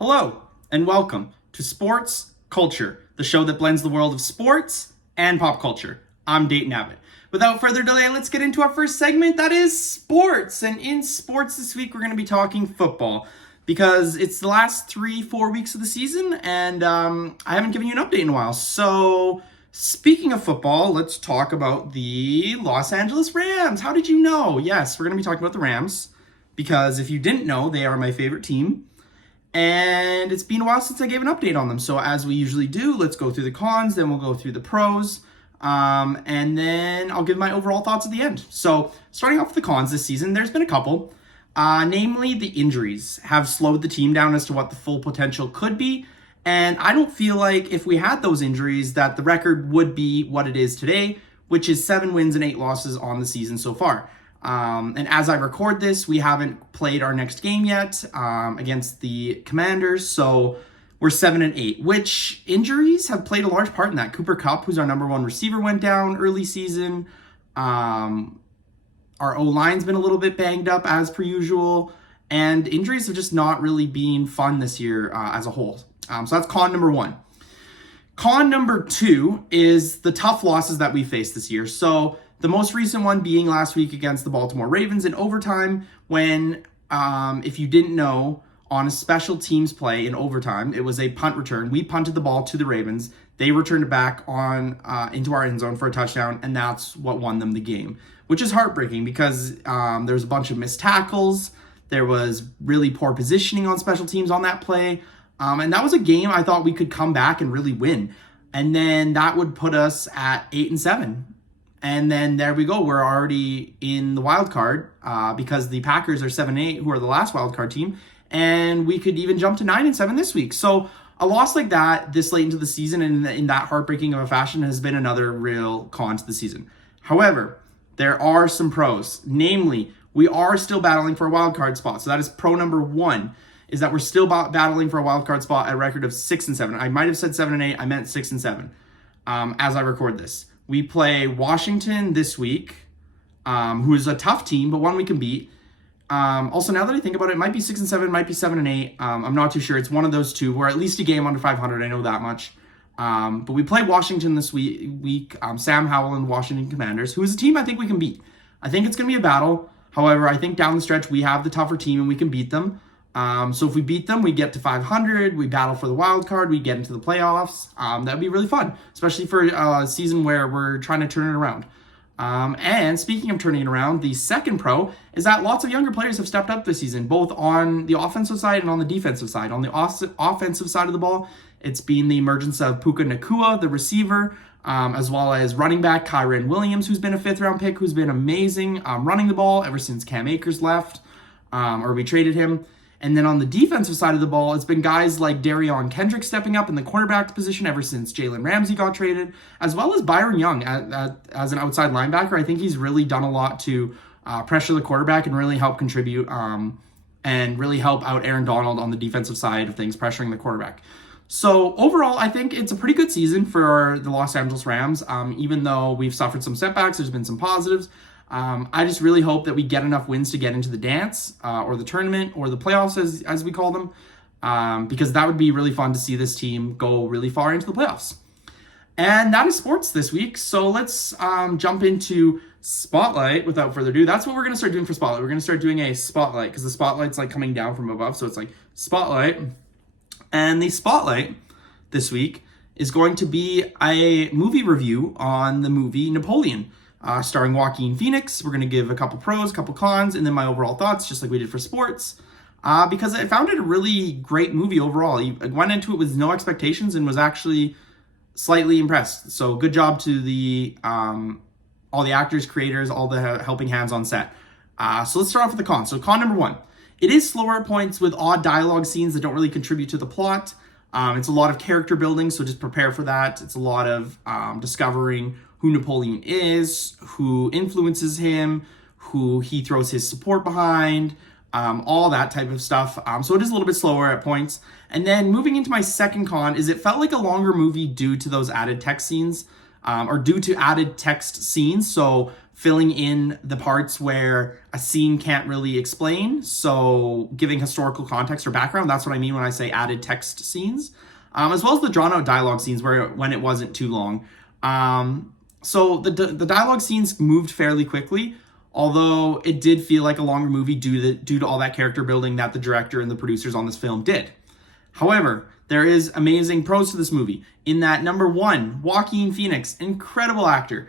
Hello, and welcome to Sports Culture, the show that blends the world of sports and pop culture. I'm Dayton Abbott. Without further delay, let's get into our first segment, that is sports. And in sports this week, we're going to be talking football because it's the last 3-4 weeks of the season, and I haven't given you an update in a while. So, speaking of football, let's talk about the Los Angeles Rams. How did you know? Yes, we're going to be talking about the Rams because if you didn't know, they are my favorite team. And it's been a while since I gave an update on them. So as we usually do, let's go through the cons, then we'll go through the pros, and then I'll give my overall thoughts at the end. So starting off with the cons this season, there's been a couple. Namely, the injuries have slowed the team down as to what the full potential could be. And I don't feel like if we had those injuries that the record would be what it is today, which is 7 wins and 8 losses on the season so far. And as I record this, we haven't played our next game yet against the Commanders, so we're 7-8, which injuries have played a large part in that. Cooper Kupp, who's our number one receiver, went down early season. Our O-line's been a little bit banged up as per usual, and injuries have just not really been fun this year as a whole. So that's con number one. Con number two is the tough losses that we faced this year. So the most recent one being last week against the Baltimore Ravens in overtime when, if you didn't know, on a special teams play in overtime, it was a punt return. We punted the ball to the Ravens. They returned it back on into our end zone for a touchdown, and that's what won them the game, which is heartbreaking because there was a bunch of missed tackles. There was really poor positioning on special teams on that play. And that was a game I thought we could come back and really win. And then that would put us at 8-7. And then there we go. We're already in the wild card because the Packers are 7-8, who are the last wild card team. And we could even jump to 9-7 this week. So a loss like that this late into the season and in that heartbreaking of a fashion has been another real con to the season. However, there are some pros. Namely, we are still battling for a wild card spot. So that is pro number one, is that we're still battling for a wild card spot at a record of 6-7. I might have said 7-8. I meant 6-7 as I record this. We play Washington this week, who is a tough team, but one we can beat. Also, now that I think about it, it might be 6-7, it might be 7-8. I'm not too sure. It's one of those two. We're at least a game under 500. I know that much. But we play Washington this week. Sam Howell and Washington Commanders, who is a team I think we can beat. I think it's going to be a battle. However, I think down the stretch, we have the tougher team and we can beat them. So if we beat them, we get to 500, we battle for the wild card, we get into the playoffs. That would be really fun, especially for a season where we're trying to turn it around. And speaking of turning it around, the second pro is that lots of younger players have stepped up this season, both on the offensive side and on the defensive side. On the offensive side of the ball, it's been the emergence of Puka Nacua, the receiver, as well as running back Kyren Williams, who's been a 5th-round pick, who's been amazing running the ball ever since Cam Akers left, or we traded him. And then on the defensive side of the ball, it's been guys like Darion Kendrick stepping up in the cornerback position ever since Jalen Ramsey got traded, as well as Byron Young as an outside linebacker. I think he's really done a lot to pressure the quarterback and really help contribute and really help out Aaron Donald on the defensive side of things, pressuring the quarterback. So overall, I think it's a pretty good season for the Los Angeles Rams. Even though we've suffered some setbacks, there's been some positives. I just really hope that we get enough wins to get into the dance or the tournament or the playoffs as we call them, because that would be really fun to see this team go really far into the playoffs. And that is sports this week. So let's jump into Spotlight without further ado. That's what we're going to start doing for Spotlight. We're going to start doing a Spotlight because the Spotlight's like coming down from above. So it's like Spotlight. And the Spotlight this week is going to be a movie review on the movie Napoleon. Starring Joaquin Phoenix. We're going to give a couple pros, a couple cons, and then my overall thoughts, just like we did for sports. Because I found it a really great movie overall. I went into it with no expectations and was actually slightly impressed. So good job to the all the actors, creators, all the helping hands on set. So let's start off with the cons. So con number one, it is slower at points with odd dialogue scenes that don't really contribute to the plot. It's a lot of character building, so just prepare for that. It's a lot of discovering who Napoleon is, who influences him, who he throws his support behind, all that type of stuff. So it is a little bit slower at points. And then moving into my second con is it felt like a longer movie due to those added text scenes, or due to added text scenes. So filling in the parts where a scene can't really explain. So giving historical context or background, that's what I mean when I say added text scenes. As well as the drawn out dialogue scenes when it wasn't too long. So the dialogue scenes moved fairly quickly, although it did feel like a longer movie due to all that character building that the director and the producers on this film did. However, there is amazing pros to this movie in that, number one, Joaquin Phoenix, incredible actor,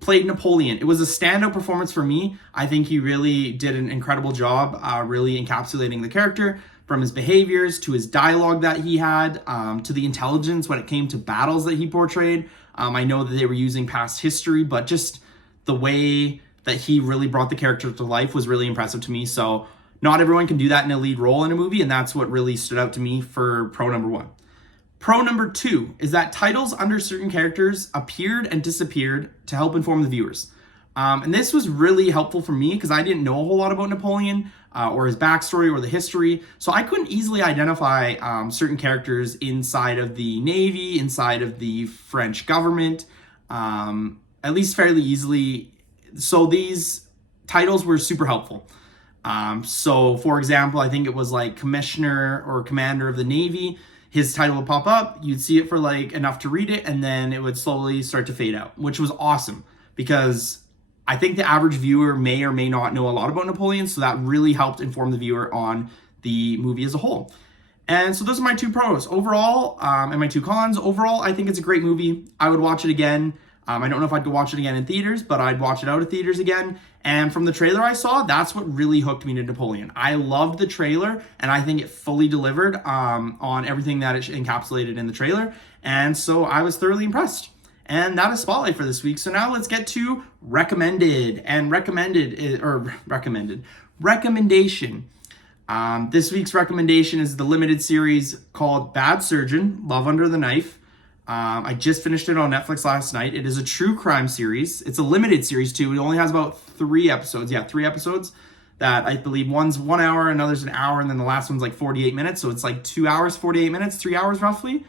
played Napoleon. It was a standout performance for me. I think he really did an incredible job really encapsulating the character, from his behaviors to his dialogue that he had, to the intelligence when it came to battles that he portrayed. I know that they were using past history, but just the way that he really brought the character to life was really impressive to me. So not everyone can do that in a lead role in a movie, and that's what really stood out to me for pro number one. Pro number two is that titles under certain characters appeared and disappeared to help inform the viewers. And this was really helpful for me because I didn't know a whole lot about Napoleon or his backstory or the history. So I couldn't easily identify certain characters inside of the Navy, inside of the French government, at least fairly easily. So these titles were super helpful. So for example, I think it was like Commissioner or Commander of the Navy. His title would pop up, you'd see it for like enough to read it, and then it would slowly start to fade out, which was awesome because I think the average viewer may or may not know a lot about Napoleon, so that really helped inform the viewer on the movie as a whole. And so those are my two pros overall, and my two cons. Overall, I think it's a great movie. I would watch it again. I don't know if I'd go watch it again in theaters, but I'd watch it out of theaters again. And from the trailer I saw, that's what really hooked me to Napoleon. I loved the trailer, and I think it fully delivered on everything that it encapsulated in the trailer. And so I was thoroughly impressed. And that is Spotlight for this week. So now let's get to recommended. And recommendation. This week's recommendation is the limited series called Bad Surgeon, Love Under the Knife. I just finished it on Netflix last night. It is a true crime series. It's a limited series too. It only has about 3 episodes. Yeah, 3 episodes that I believe one's 1 hour, another's an hour, and then the last one's like 48 minutes. So it's like 2 hours, 48 minutes, 3 hours roughly.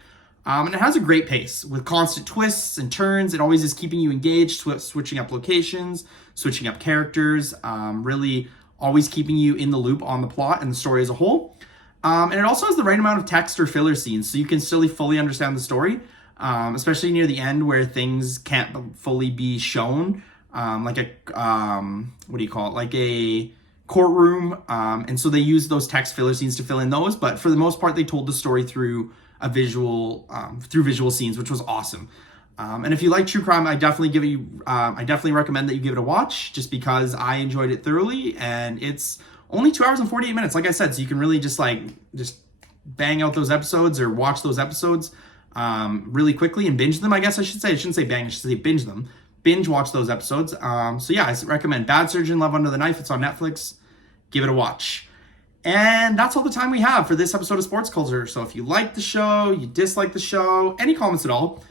And it has a great pace with constant twists and turns. It always is keeping you engaged, switching up locations, switching up characters, really always keeping you in the loop on the plot and the story as a whole. And it also has the right amount of text or filler scenes so you can still fully understand the story. Especially near the end where things can't fully be shown, like a courtroom. And so they use those text filler scenes to fill in those, but for the most part, they told the story through visual scenes, which was awesome. And if you like true crime, I definitely recommend that you give it a watch just because I enjoyed it thoroughly, and it's only 2 hours and 48 minutes, like I said, so you can really just bang out those episodes or watch those episodes really quickly and binge them, I guess I should say. I shouldn't say bang, I should say binge them. Binge watch those episodes. So yeah, I recommend Bad Surgeon, Love Under the Knife. It's on Netflix. Give it a watch. And that's all the time we have for this episode of Sports Culture. So if you like the show, you dislike the show, any comments at all,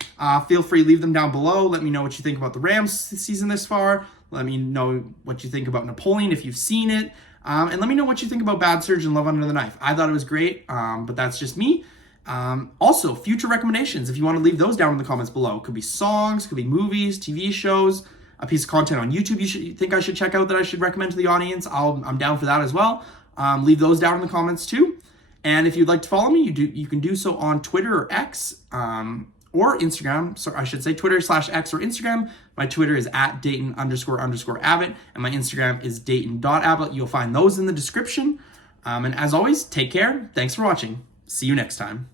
feel free to leave them down below. Let me know what you think about the Rams season this far. Let me know what you think about Napoleon if you've seen it. And let me know what you think about Bad Surgeon, Love Under the Knife. I thought it was great, but that's just me. Also, future recommendations, if you want to leave those down in the comments below. Could be songs, could be movies, TV shows, a piece of content on YouTube you think I should check out that I should recommend to the audience. I'm down for that as well. Leave those down in the comments too. And if you'd like to follow me, you can do so on Twitter or X, or Instagram. So I should say Twitter/X or Instagram. My Twitter is @Dayton__Abbott, and my Instagram is Dayton.Abbott. You'll find those in the description. And as always, take care. Thanks for watching. See you next time.